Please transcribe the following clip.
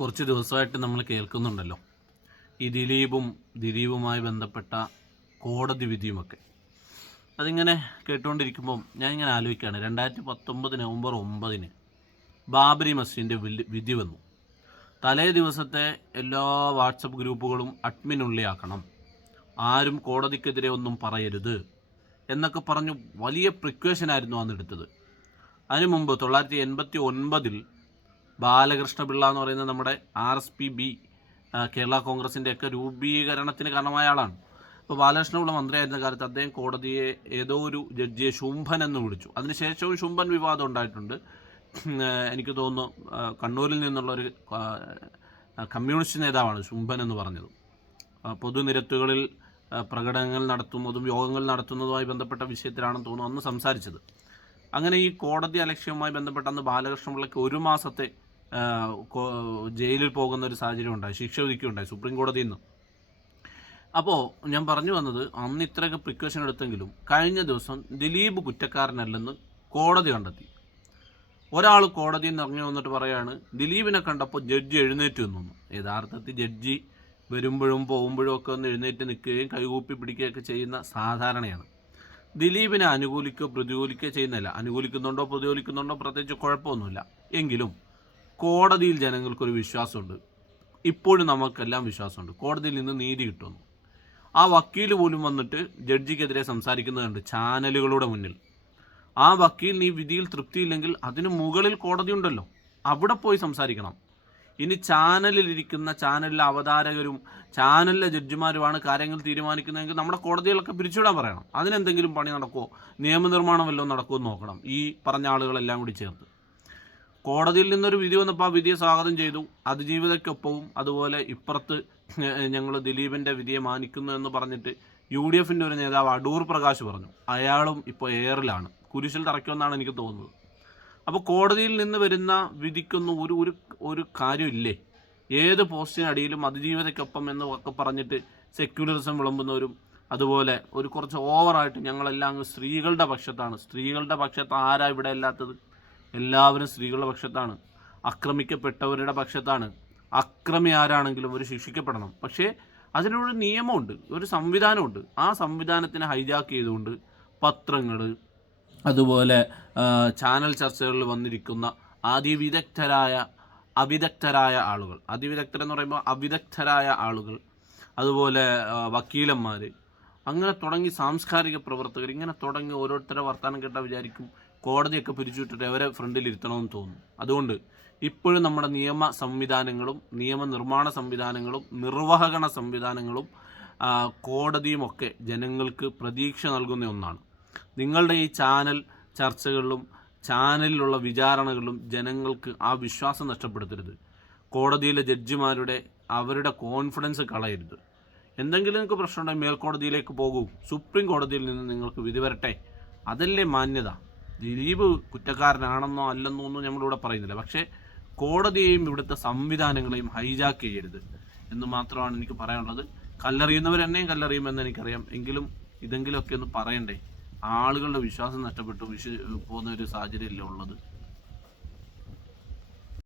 കുറച്ച് ദിവസമായിട്ട് നമ്മൾ കേൾക്കുന്നുണ്ടല്ലോ. ഈ ദിലീപും ദിലീപുമായി ബന്ധപ്പെട്ട കോടതി വിധിയുമൊക്കെ. അതിങ്ങനെ കേട്ടുകൊണ്ടിരിക്കുമ്പം ഞാൻ ഇങ്ങനെ ആലോചിക്കുകയാണ് രണ്ടായിരത്തി പത്തൊമ്പത് നവംബർ ഒമ്പതിന് ബാബരി മസ്ജിദിന്റെ വിധി വന്നു. തലേ ദിവസത്തെ എല്ലാ വാട്സപ്പ് ഗ്രൂപ്പുകളും അഡ്മിൻ ഉള്ളിയാക്കണം ആരും കോടതിക്കെതിരെ ഒന്നും പറയരുത് എന്നൊക്കെ പറഞ്ഞു വലിയ പ്രിക്വേഷനായിരുന്നു അന്ന് എടുത്തത്. അതിനു മുമ്പ് തൊള്ളായിരത്തി എൺപത്തി ഒൻപതിൽ ബാലകൃഷ്ണപിള്ള എന്ന് പറയുന്ന നമ്മുടെ R S P B Kerala കോൺഗ്രസിന്റെ ഒക്കെ രൂപീകരണത്തിന് കാരണമായ ആളാണ്. അപ്പോൾ ബാലകൃഷ്ണപിള്ള മന്ത്രിയായിരുന്ന കാലത്ത് അദ്ദേഹം കോടതിയെ ഏതോ ഒരു ജഡ്ജിയെ ശുംഭൻ എന്ന് വിളിച്ചു. അതിനുശേഷവും ശുംഭൻ വിവാദം ഉണ്ടായിട്ടുണ്ട്. എനിക്ക് തോന്നുന്നു കണ്ണൂരിൽ നിന്നുള്ള ഒരു കമ്മ്യൂണിസ്റ്റ് നേതാവാണ് ശുംഭൻ എന്ന് പറഞ്ഞത്. പൊതുനിരത്തുകളിൽ പ്രകടനങ്ങൾ നടത്തുന്നതും യോഗങ്ങൾ നടത്തുന്നതുമായി ബന്ധപ്പെട്ട വിഷയത്തിലാണെന്ന് തോന്നുന്നു അന്ന് സംസാരിച്ചത്. അങ്ങനെ ഈ കോടതി അലക്ഷ്യവുമായി ബന്ധപ്പെട്ട അന്ന് ബാലകൃഷ്ണപിള്ളയ്ക്ക് ഒരു മാസത്തെ ജയിലിൽ പോകുന്ന ഒരു സാഹചര്യം ഉണ്ടായി ശിക്ഷ വിധിക്കുകയുണ്ടായി സുപ്രീം കോടതിയിൽ നിന്ന്. അപ്പോൾ ഞാൻ പറഞ്ഞു വന്നത് അന്ന് ഇത്രയൊക്കെ പ്രിക്കോഷൻ എടുത്തെങ്കിലും കഴിഞ്ഞ ദിവസം ദിലീപ് കുറ്റക്കാരനല്ലെന്ന് കോടതി കണ്ടെത്തി. ഒരാൾ കോടതിയിൽ നിന്ന് ഇറങ്ങി വന്നിട്ട് പറയാണ് ദിലീപിനെ കണ്ടപ്പോൾ ജഡ്ജി എഴുന്നേറ്റ് നിന്നു യഥാർത്ഥത്തിൽ ജഡ്ജി വരുമ്പോഴും പോകുമ്പോഴും ഒക്കെ ഒന്ന് എഴുന്നേറ്റ് നിൽക്കുകയും കൈകൂപ്പി പിടിക്കുകയൊക്കെ ചെയ്യുന്ന സാധാരണയാണ്. ദിലീപിനെ അനുകൂലിക്കുകയോ പ്രതികൂലിക്കുകയോ ചെയ്യുന്നില്ല അനുകൂലിക്കുന്നുണ്ടോ പ്രതികൂലിക്കുന്നുണ്ടോ പ്രത്യേകിച്ച് കുഴപ്പമൊന്നുമില്ല. എങ്കിലും കോടതിയിൽ ജനങ്ങൾക്കൊരു വിശ്വാസമുണ്ട്. ഇപ്പോഴും നമുക്കെല്ലാം വിശ്വാസമുണ്ട്. കോടതിയിൽ നിന്ന് നീതി കിട്ടുന്നു. ആ വക്കീൽ പോലും വന്നിട്ട് ജഡ്ജിക്കെതിരെ സംസാരിക്കുന്നതുണ്ട് ചാനലുകളുടെ മുന്നിൽ. ആ വക്കീലിന് ഈ വിധിയിൽ തൃപ്തിയില്ലെങ്കിൽ അതിന് മുകളിൽ കോടതി ഉണ്ടല്ലോ അവിടെ പോയി സംസാരിക്കണം. ഇനി ചാനലിലിരിക്കുന്ന ചാനലിലെ അവതാരകരും ചാനലിലെ ജഡ്ജിമാരുമാണ് കാര്യങ്ങൾ തീരുമാനിക്കുന്നതെങ്കിൽ നമ്മുടെ കോടതികളൊക്കെ പിരിച്ചുവിടാൻ പറയണം. അതിനെന്തെങ്കിലും പണി നടക്കുമോ നിയമനിർമ്മാണം വല്ലതും നടക്കുമോ നോക്കണം. ഈ പറഞ്ഞ ആളുകളെല്ലാം കൂടി ചേർത്ത്. കോടതിയിൽ നിന്നൊരു വിധി വന്നപ്പോൾ ആ വിധിയെ സ്വാഗതം ചെയ്തു. അതിജീവിതയ്ക്കൊപ്പവും അതുപോലെ ഇപ്പുറത്ത് ഞങ്ങൾ ദിലീപിന്റെ വിധിയെ മാനിക്കുന്നു എന്ന് പറഞ്ഞിട്ട് യു ഡി എഫിന്റെ ഒരു നേതാവ് അടൂർ പ്രകാശ് പറഞ്ഞു. അയാളും ഇപ്പോൾ എയറിലാണ്. കുരിശിൽ തറയ്ക്കുമെന്നാണ് എനിക്ക് തോന്നുന്നത്. അപ്പോൾ കോടതിയിൽ നിന്ന് വരുന്ന വിധിക്കൊന്നും ഒരു ഒരു ഒരു കാര്യമില്ലേ ഏത് പോസ്റ്റിനടിയിലും അതിജീവിതയ്ക്കൊപ്പം എന്ന് ഒക്കെ പറഞ്ഞിട്ട് സെക്യുലറിസം വിളമ്പുന്നവരും അതുപോലെ ഒരു കുറച്ച് ഓവറായിട്ട് ഞങ്ങളെല്ലാം അങ്ങ് സ്ത്രീകളുടെ പക്ഷത്താണ്. സ്ത്രീകളുടെ പക്ഷത്ത് ആരാ ഇവിടെ അല്ലാത്തത്? എല്ലാവരും സ്ത്രീകളുടെ പക്ഷത്താണ്. ആക്രമിക്കപ്പെട്ടവരുടെ പക്ഷത്താണ്. അക്രമി ആരാണെങ്കിലും ഒരു ശിക്ഷിക്കപ്പെടണം. പക്ഷേ അതിനൊരു നിയമമുണ്ട്. ഒരു സംവിധാനമുണ്ട്. ആ സംവിധാനത്തിനെ ഹൈജാക്ക് ചെയ്തുകൊണ്ട് പത്രങ്ങൾ അതുപോലെ ചാനൽ ചർച്ചകളിൽ വന്നിരിക്കുന്ന അതിവിദഗ്ധരായ അവിദഗ്ധരായ ആളുകൾ. അതിവിദഗ്ധരെന്ന് പറയുമ്പോൾ അവിദഗ്ധരായ ആളുകൾ. അതുപോലെ വക്കീലന്മാർ അങ്ങനെ തുടങ്ങി സാംസ്കാരിക പ്രവർത്തകർ. ഇങ്ങനെ തുടങ്ങി ഓരോരുത്തരെ വർത്തമാനം കേട്ടാൽ വിചാരിക്കും കോടതിയൊക്കെ പിരിച്ചുവിട്ടിട്ട് അവരെ ഫ്രണ്ടിൽ ഇരുത്തണമെന്ന് തോന്നുന്നു. അതുകൊണ്ട് ഇപ്പോഴും നമ്മുടെ നിയമ സംവിധാനങ്ങളും നിയമനിർമ്മാണ സംവിധാനങ്ങളും നിർവഹണ സംവിധാനങ്ങളും കോടതിയുമൊക്കെ ജനങ്ങൾക്ക് പ്രതീക്ഷ നൽകുന്ന ഒന്നാണ്. നിങ്ങളുടെ ഈ ചാനൽ ചർച്ചകളിലും ചാനലിലുള്ള വിചാരണകളിലും ജനങ്ങൾക്ക് ആ വിശ്വാസം നഷ്ടപ്പെടുത്തരുത്. കോടതിയിലെ ജഡ്ജിമാരുടെ അവരുടെ കോൺഫിഡൻസ് കളയരുത്. എന്തെങ്കിലും നിങ്ങൾക്ക് പ്രശ്നമുണ്ടെങ്കിൽ മേൽക്കോടതിയിലേക്ക് പോകൂ. സുപ്രീം കോടതിയിൽ നിന്ന് നിങ്ങൾക്ക് വിധി വരട്ടെ. അതല്ലേ മാന്യത. ദിലീപ് കുറ്റക്കാരനാണെന്നോ അല്ലെന്നോ ഒന്നും നമ്മളിവിടെ പറയുന്നില്ല. പക്ഷേ കോടതിയെയും ഇവിടുത്തെ സംവിധാനങ്ങളെയും ഹൈജാക്ക് ചെയ്യരുത് എന്ന് മാത്രമാണ് എനിക്ക് പറയാനുള്ളത്. കല്ലെറിയുന്നവർ എന്നെയും കല്ലെറിയുമെന്ന് എനിക്കറിയാം. എങ്കിലും ഇതെങ്കിലുമൊക്കെ ഒന്ന് പറയണ്ടേ? ആളുകളുടെ വിശ്വാസം നഷ്ടപ്പെട്ടു വിശ്വ പോകുന്ന ഒരു സാഹചര്യമല്ലേ ഉള്ളത്?